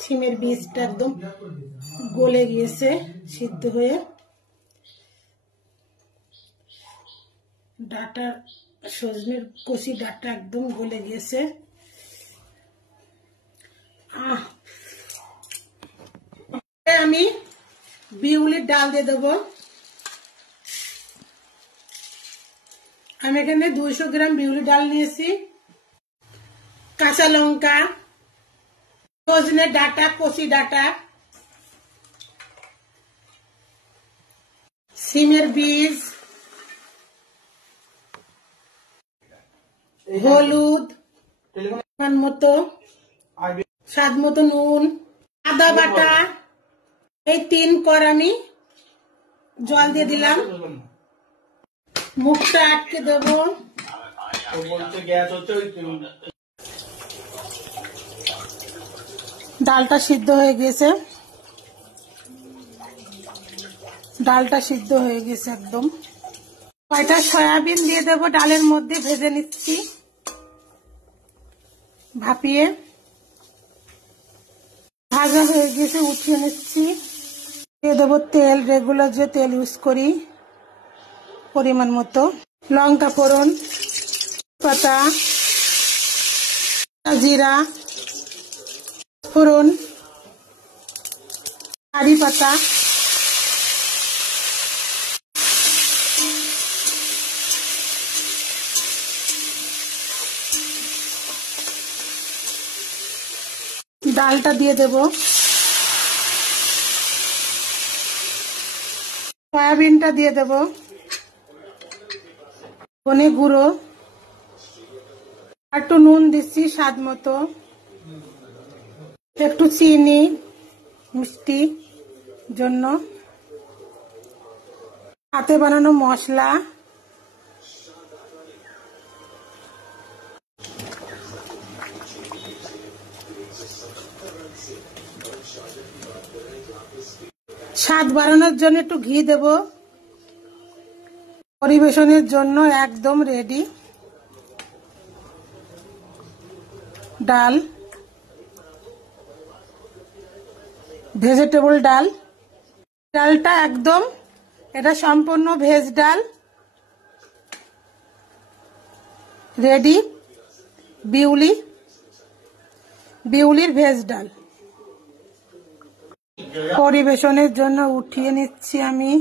সিমের বীজটা একদম গলে গিয়েছে সিদ্ধ হয়ে। ডাটা, সজনের কচি ডাটা একদম গলে গিয়েছে। আমি বিউলির ডাল দিয়ে দেবো। আমি এখানে 200 গ্রাম বিউলির ডাল নিয়েছি। কাঁচা লঙ্কা, সজনের ডাটা, কচি ডাটা, সিমের বীজ, হলুদ মতো, স্বাদ মতো নুন, আদা বাটা। এই 3 কর আমি জল দিয়ে দিলাম। মুখটা আটকে দেবো। ডালটা সিদ্ধ হয়ে গেছে। ডালটা সিদ্ধ হয়ে গেছে একদম। কয়টা সয়াবিন দিয়ে দেবো ডালের মধ্যে, ভেজে নিচ্ছি ভাপিয়ে। ভাজা হয়ে গেছে, উঠিয়ে নিচ্ছি। দিয়ে দেবো তেল, রেগুলার যে তেল ইউজ করি পরিমাণ মতো। লঙ্কা ফোড়ন, পাতা, জিরা ফোড়ন, কারি পাতা, ডালটা দিয়ে দেব। সয়াবিনটা দিয়ে দেব। ধনে গুঁড়ো, একটু নুন দিচ্ছি স্বাদ মতো, একটু চিনি মিষ্টি জন্য, হাতে বানানো মশলা, স্বাদ বাড়ানোর জন্য একটু ঘি দেব। পরিবেশনের জন্য একদম রেডি ডাল, ভেজিটেবল ডাল। ডালটা একদম, এটা সম্পূর্ণ ভেজ ডাল রেডি। বিউলির ভেজ ডাল পরিবেশনের জন্য উঠিয়ে নিচ্ছি আমি।